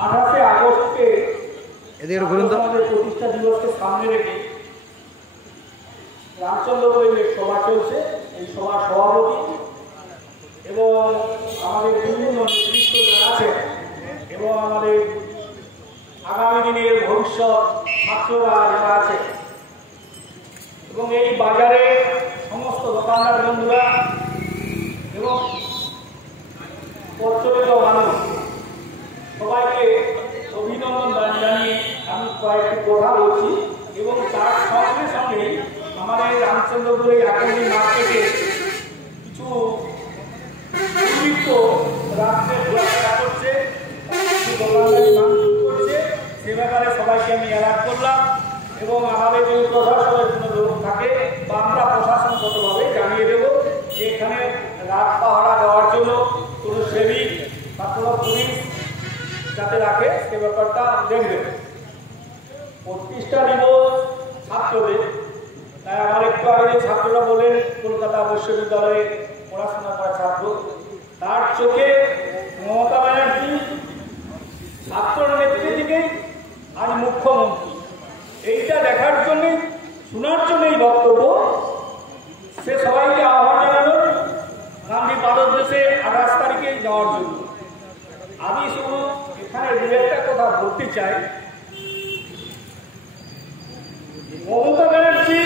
28 আগস্টকে আমাদের প্রতিষ্ঠা দিবসকে সামনে রেখে রামচন্দ্র পরিবেশ সভা চলছে। এই সভার সভাপতি এবং আমাদের বিভিন্ন নেতৃত্ব আছে এবং আমাদের আগামী দিনের ভবিষ্যৎ ছাত্ররা যারা আছে এবং এই বাজারে সমস্ত দোকানদার বন্ধুরা এবং প্রচলিত মানুষ সবাইকে অভিনন্দন জানিয়ে আমি কয়েকটি কথা বলছি এবং তার সঙ্গে সঙ্গে আমাদের রামচন্দ্রপুরে একাডেমি মার্কেটে কিছু দুর্বৃত্ত রাত্রে ঘোরাফেরা করছে, কিছু দোকানদারি ভাঙচুর করছে, সে ব্যাপারে সবাইকে আমি অ্যালার্ট করলাম এবং আমাদের যদি প্রশাসনের কোনো লোক থাকে বা আমরা প্রশাসনগতভাবে জানিয়ে দেবো যে এখানে রাত পাহারা দেওয়ার জন্য কোনো সেবিক বা কোনো পুলিশ যাতে রাখে সে ব্যাপারটা দেখবে। প্রতিষ্ঠা দিবস ছাত্রদের, তাই আমার একটু আগে ছাত্ররা বলেন কলকাতা বিশ্ববিদ্যালয়ে পড়াশোনা করা ছাত্র, তার চোখে মমতা ব্যানার্জি ছাত্র নেত্রী থেকে আজ মুখ্যমন্ত্রী, এইটা দেখার জন্যে শোনার জন্যই বক্তব্য। সে সবাইকে আহ্বান জানালো গান্ধী পাদদেশে 28 তারিখে যাওয়ার জন্য। আমি শুধু এখানে দু একটা কথা বলতে চাই। মমতা ব্যানার্জি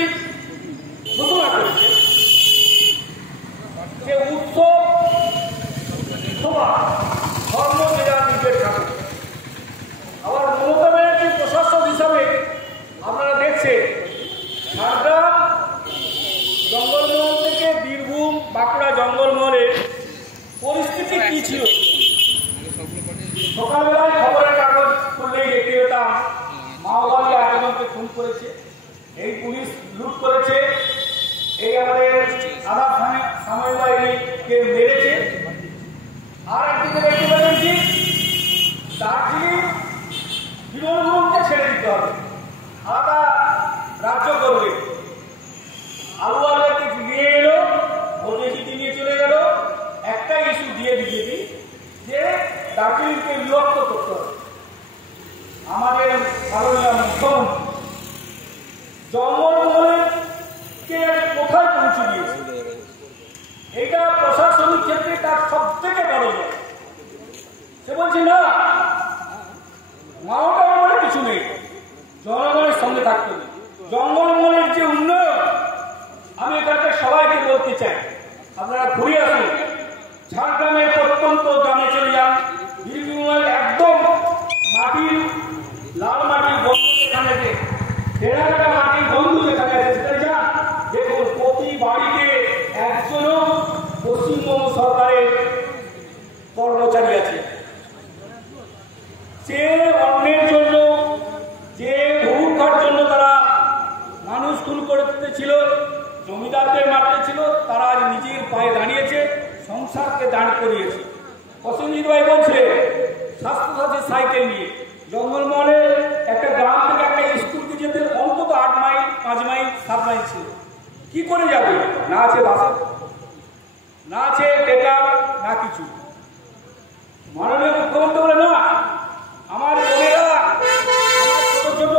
ঘোষণা করেছে যে উৎসব সভা ধর্ম যেটা নিজের ঠাকুর। আবার মমতা ব্যানার্জি প্রশাসক হিসাবে আপনারা দেখছেন ঝাড়গ্রাম জঙ্গলমহল থেকে বীরভূম বাঁকুড়া জঙ্গলমহলের পরিস্থিতি কি ছিল। সকালবেলায় খবরের কাগজ খুললেই দেখতে পেতাম মাওবাদী 8 জনকে খুন করেছে, এই পুলিশ লুট করেছে, এই আমাদের আদাব সাময়িক বাহিনীকে মেরেছে। আর একদিকে দেখতে পেয়েছি দার্জিলিং বিমানবন্দরকে ছেড়ে দিতে হবে, আলাদা রাজ্য করবে। আলুওয়ালাকে নিয়ে এলো, ওদেরকে নিয়ে চলে গেল। একটা ইস্যু দিয়ে বিজেপি যে দার্জিলিংকে বিভক্ত করতে হবে। আমাদের মাননীয় মুখ্যমন্ত্রী জঙ্গলমহলকে কোথায় পৌঁছে দিয়েছে, এটা প্রশাসনিক ক্ষেত্রে তার সব থেকে বড় জয়। সে বলছে না মাওটা বলে কিছু নেই, জনগণের সঙ্গে থাকতে হবে। জঙ্গলমহলের যে উন্নয়ন, আমি এটাকে সবাইকে বলতে চাই, আপনারা ঘুরে আসুন, ঝাড়গ্রামের প্রত্যন্ত গ্রামে চলে যান, বীরভূমের একদম মাটির লাল মাটির বন্ধু যেখানে টেরাকাটা মাটির বন্ধু যেখানে আছে সেখানে যান, দেখুন প্রতি বাড়িতে একজনও পশ্চিমবঙ্গ সরকারের কর্মচারী আছে। যে অন্যের জন্য, যে ভূমিকার জন্য তারা মানুষ খুন করতে ছিল, জমিদারদের মারতে ছিল, তারা আজ নিজের পায়ে দাঁড়িয়েছে, সংসারকে দাঁড় করিয়েছে। প্রসেনজিৎ ভাই বলছে স্বাস্থ্যসাথী সাইকেল নিয়ে জঙ্গলমহলে একটা গ্রাম থেকে একটা স্কুলকে যেতে অন্তত 8 মাইল 5 মাইল 7 মাইল ছিল। কি করে যাবে? না আছে বাসে, না আছে টেকার, না কিছু। মাননীয় মুখ্যমন্ত্রী বলে না আমার বোনেরা, আমার ছোট ছোট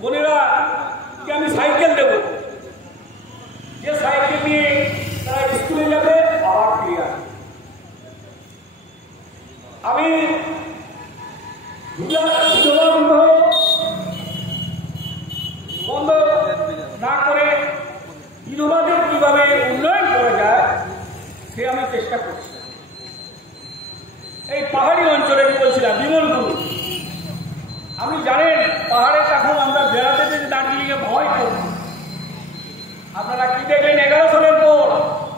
বোনেরা কে আমি সাইকেল দেবো, যে সাইকেল নিয়ে তারা স্কুলে যাবে আবার ফিরে আসবে। আমি বন্ধ না করে বিধবাদের কিভাবে উন্নয়ন করা যায় সে আমি চেষ্টা করছি। এই পাহাড়ি অঞ্চলে বলছিলাম বিমলপুর, আমি জানেন পাহাড়ে তখন আমরা বেড়াতে যেতে দার্জিলিংয়ে ভয় করছি। আপনারা কি দেখলেন 11 সালের পর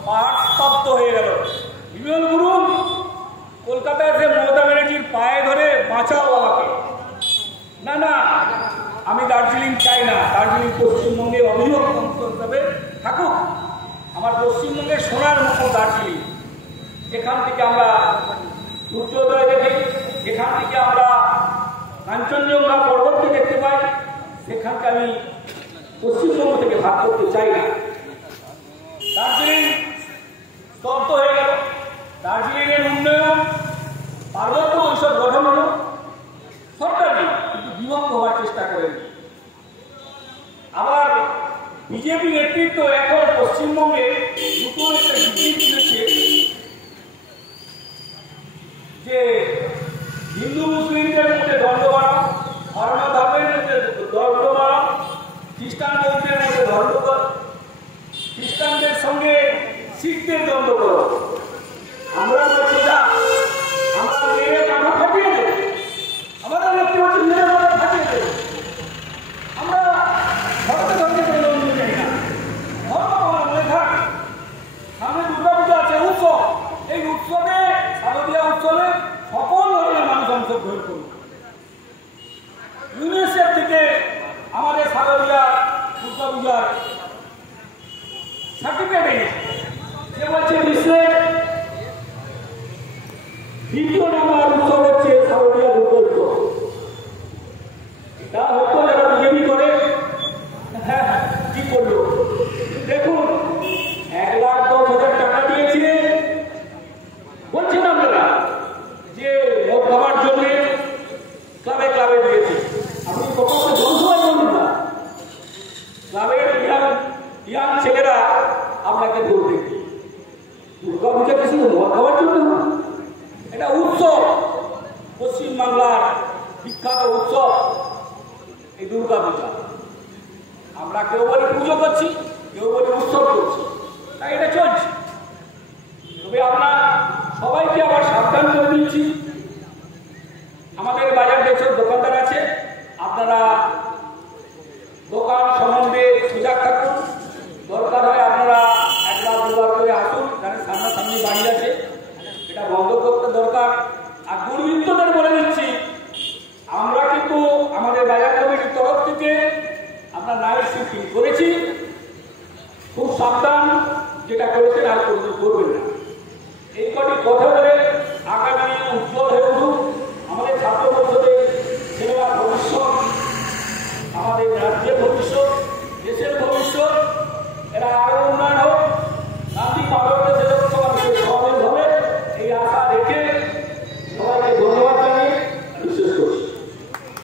পাহাড় স্তব্ধ হয়ে গেল। বিমলপুর কলকাতায় এসে মমতা ব্যানার্জির পায়ে ধরে বাঁচাও আমাকে। না না, আমি দার্জিলিং চাই না, দার্জিলিং পশ্চিমবঙ্গের অবিভক্ত অংশ হিসাবে থাকুক। আমার পশ্চিমবঙ্গের সোনার মুখো দার্জিলিং, এখান থেকে আমরা সূর্যোদয় দেখি, এখান থেকে আমরা কাঞ্চনজঙ্ঘা পর্বতকে দেখতে পাই, সেখানকে আমি পশ্চিমবঙ্গ থেকে ভাগ করতে চাই না। দার্জিলিং স্তব্ধ হয়ে গেল। দার্জিলিংয়ের উন্নয়ন, পার্বত্য পরিষদ গঠন হলো, হিন্দু মুসলিমদের মধ্যে দ্বন্দ্ব বাড়াও, ধর্ম ধর্মের মধ্যে দ্বন্দ্ব বাড়াও, খ্রিস্টানদের মধ্যে দ্বন্দ্ব করো, খ্রিস্টানদের সঙ্গে শিখদের দ্বন্দ্ব করো। আমরা বলছি না, আমরা মেরে মাথা ফাটিয়ে দেব, আমাদের ব্যক্তি বলছি মেরে মাথা ফাটিয়ে দেব। আমরা ধর্মে ধর্মে কোনো দ্বন্দ্ব চাই না। ধর্ম আমার মনে থাক, সামনে দুর্গা পূজা আছে, উৎসব। এই উৎসবে, শারদীয়া উৎসবে সকল ধরনের মানুষ অংশগ্রহণ করুন। ইউনিসেফ থেকে আমাদের শারদীয়া দুর্গা পূজার সার্টিফিকেট এনেছে, যে বলছে বিশ্বের দ্বিতীয় নাম্বার উৎসব হচ্ছে শারদীয়া দুর্গা উৎসব। তা হয়তো যারা বিজেপি করে, হ্যাঁ কি করলো দেখুন, 1,10,000 টাকা দিয়েছে, বলছেন আপনারা যে ভোট খাবার জন্য ক্লাবে ক্লাবে দিয়েছে। আপনি কখন জনসভায় বলুন না, ক্লাবের ইয়াং ছেলেরা আপনাকে ভোট দেবে। দুর্গা পূজা কিছু ভোট খাওয়ার জন্য, এটা উৎসব, পশ্চিমবাংলার বিখ্যাত উৎসব এই দুর্গা পূজা। আমরা কেউ বলি পুজো করছি, কেউ বলি উৎসব করছি, তাই এটা চলছে। তবে আমরা সবাইকে আবার সাবধান করে দিচ্ছি, আমাদের বাজার যেসব দোকানদার আছে, আপনারা দোকান সম্বন্ধে সজাগ থাকুন। দরকার হয় আপনারা 1 বার 2 বার করে আসুন, কারণ সামনাসামনি বাড়ি আছে, এটা বন্ধ করতে দরকার। আর দুর্বৃত্তদের বলে দিচ্ছি, আমরা কিন্তু আমাদের বাজার কমিটির তরফ থেকে আমরা নাইট শিফটিং করেছি। খুব সাবধান, যেটা করেছেন আর করবেন না। এই কটি কথা বলে আগামী উজ্জ্বল হয়ে